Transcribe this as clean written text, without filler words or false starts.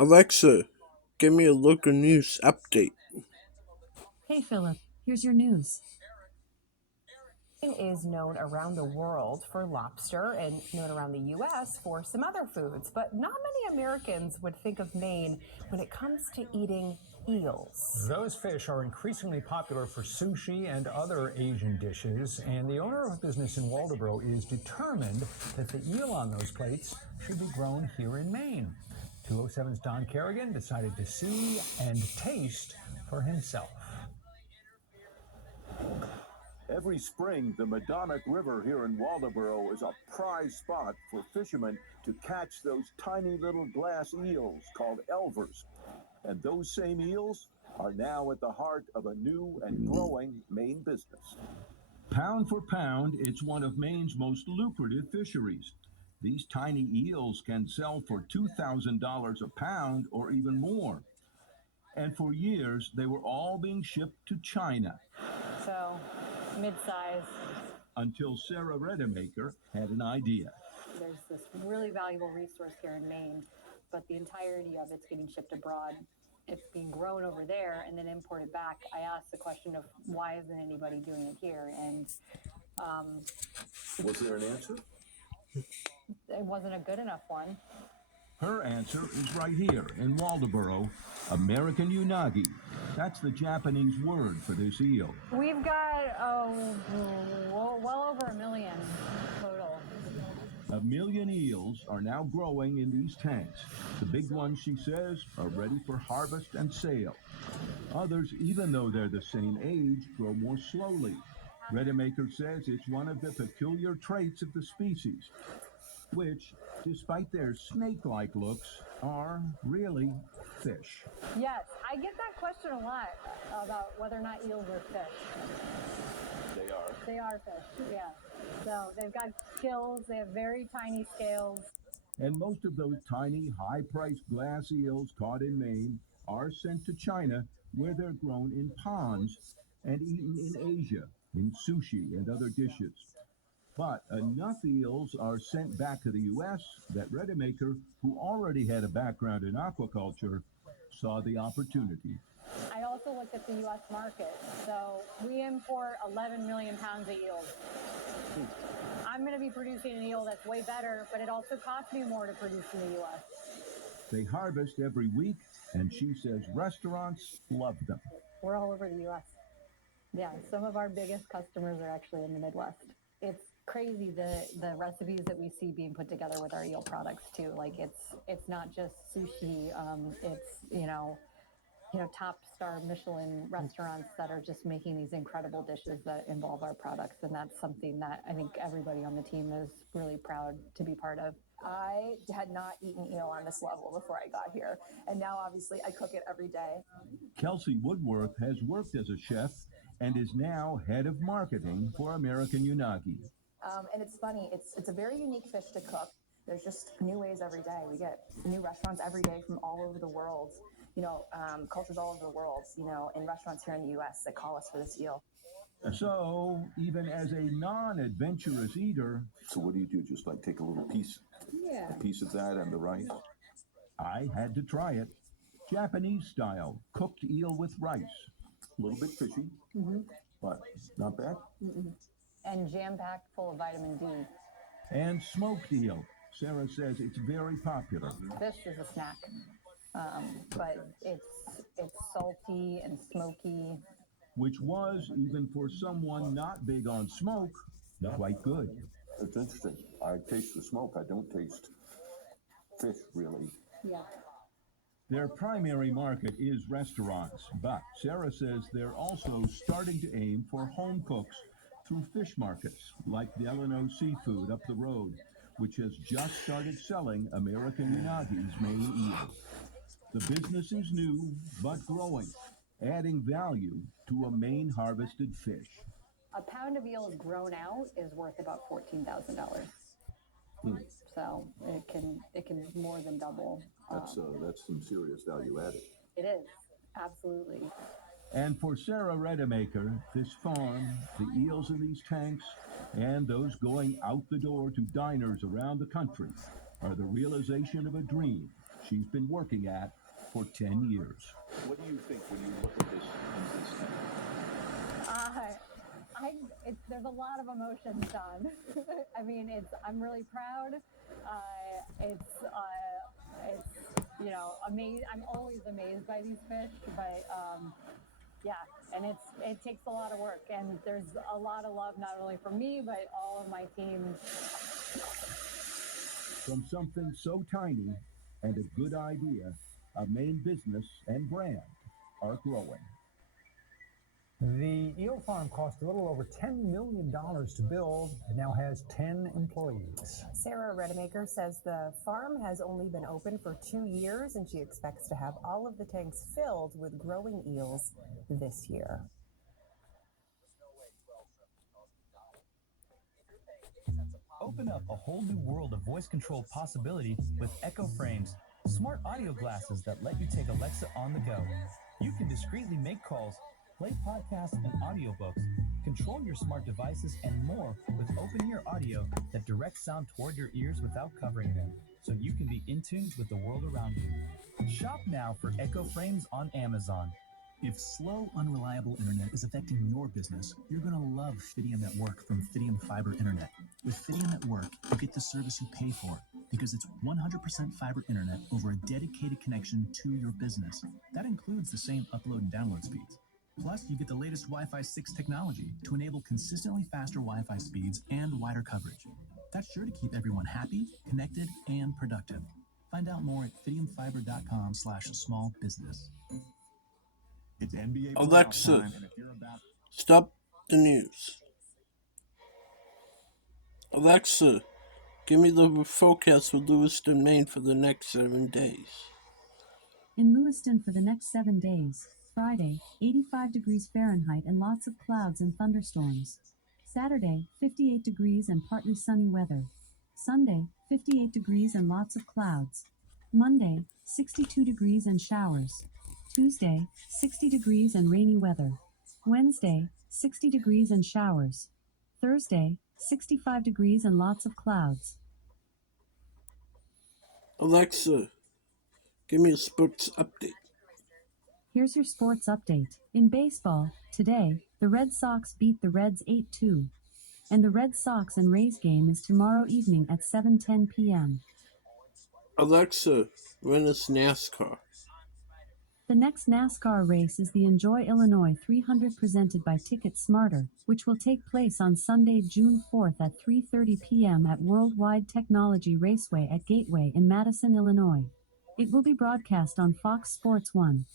Alexa, give me a local news update. Hey, Philip, here's your news. Is known around the world for lobster and known around the U.S. for some other foods, but not many Americans would think of Maine when it comes to eating eels. Those fish are increasingly popular for sushi and other Asian dishes, and the owner of a business in Waldoboro is determined that the eel on those plates should be grown here in Maine. 207's Don Kerrigan decided to see and taste for himself. Every spring, the Madonic River here in Waldoboro is a prize spot for fishermen to catch those tiny little glass eels called elvers. And those same eels are now at the heart of a new and growing Maine business. Pound for pound, it's one of Maine's most lucrative fisheries. These tiny eels can sell for $2,000 a pound or even more. And for years, they were all being shipped to China. So, mid-size. Until Sarah Redemaker had an idea. There's this really valuable resource here in Maine, but the entirety of it's getting shipped abroad. It's being grown over there and then imported back. I asked the question of why isn't anybody doing it here? And Was there an answer? it wasn't a good enough one. Her answer is right here in Waldoboro, American unagi. That's the Japanese word for this eel. We've got well over 1 million total. 1 million eels are now growing in these tanks. The big ones, she says, are ready for harvest and sale. Others, even though they're the same age, grow more slowly. Redemaker says it's one of the peculiar traits of the species, which, despite their snake-like looks, are really fish. Yes, I get that question a lot about whether or not eels are fish. They are. They are fish, yeah. So they've got scales, they have very tiny scales. And most of those tiny, high-priced glass eels caught in Maine are sent to China, where they're grown in ponds and eaten in Asia, in sushi and other dishes. But enough eels are sent back to the U.S. that Redemaker, who already had a background in aquaculture, saw the opportunity. I also looked at the U.S. market. So we import 11 million pounds of eels. I'm going to be producing an eel that's way better, but it also costs me more to produce in the U.S. They harvest every week, and she says restaurants love them. We're all over the U.S. Yeah, some of our biggest customers are actually in the Midwest. It's crazy the recipes that we see being put together with our eel products too. Like it's not just sushi. It's top star Michelin restaurants that are just making these incredible dishes that involve our products, and that's something that I think everybody on the team is really proud to be part of. I had not eaten eel on this level before I got here, and now obviously I cook it every day. Kelsey Woodworth has worked as a chef and is now head of marketing for American Unagi. And it's funny, it's a very unique fish to cook. There's just new ways every day. We get new restaurants every day from all over the world. Cultures all over the world, in restaurants here in the U.S. that call us for this eel. So, even as a non-adventurous eater, So what do you do? Just like take a little piece, Yeah. a piece of that and the rice? I had to try it. Japanese style, cooked eel with rice. A little bit fishy, but not bad. And jam-packed full of vitamin D. And smoked eel. Sarah says it's very popular. This is a snack, but it's salty and smoky. Which was, even for someone not big on smoke, quite good. It's interesting. I taste the smoke. I don't taste fish, really. Yeah. Their primary market is restaurants, but Sarah says they're also starting to aim for home cooks through fish markets like Delano Seafood up the road, which has just started selling American Unagi's Maine eel. The business is new but growing, adding value to a Maine harvested fish. A pound of eel grown out is worth about $14,000. So it can more than double. That's some serious value added. It is, absolutely. And for Sarah Redemaker, this farm, the eels in these tanks, and those going out the door to diners around the country are the realization of a dream she's been working at for 10 years. What do you think when you look at this? There's a lot of emotions, Don. I mean, I'm really proud. It's amazing. I'm always amazed by these fish, but yeah, and it takes a lot of work, and there's a lot of love not only from me but all of my team. From something so tiny and a good idea, a Maine business and brand are growing. The eel farm cost a little over $10 million to build and now has 10 employees. Sarah Redemaker says the farm has only been open for 2 years, and she expects to have all of the tanks filled with growing eels this year. Open up a whole new world of voice-controlled possibility with Echo Frames, smart audio glasses that let you take Alexa on the go. You can discreetly make calls, play podcasts and audiobooks, control your smart devices, and more with open-ear audio that directs sound toward your ears without covering them, so you can be in tune with the world around you. Shop now for Echo Frames on Amazon. If slow, unreliable internet is affecting your business, you're going to love Fidium at Work from Fidium Fiber Internet. With Fidium at Work, you get the service you pay for because it's 100% fiber internet over a dedicated connection to your business. That includes the same upload and download speeds. Plus, you get the latest Wi-Fi 6 technology to enable consistently faster Wi-Fi speeds and wider coverage. That's sure to keep everyone happy, connected, and productive. Find out more at fidiumfiber.com/small business. It's NBA Alexa, time, and if you're about stop the news. Alexa, give me the forecast for Lewiston, Maine for the next 7 days. In Lewiston for the next 7 days, Friday, 85 degrees Fahrenheit and lots of clouds and thunderstorms. Saturday, 58 degrees and partly sunny weather. Sunday, 58 degrees and lots of clouds. Monday, 62 degrees and showers. Tuesday, 60 degrees and rainy weather. Wednesday, 60 degrees and showers. Thursday, 65 degrees and lots of clouds. Alexa, give me a sports update. Here's your sports update. In baseball, today, the Red Sox beat the Reds 8-2. And the Red Sox and Rays game is tomorrow evening at 7:10 p.m. Alexa, when is NASCAR? The next NASCAR race is the Enjoy Illinois 300 presented by Ticket Smarter, which will take place on Sunday, June 4th at 3:30 p.m. at Worldwide Technology Raceway at Gateway in Madison, Illinois. It will be broadcast on Fox Sports 1.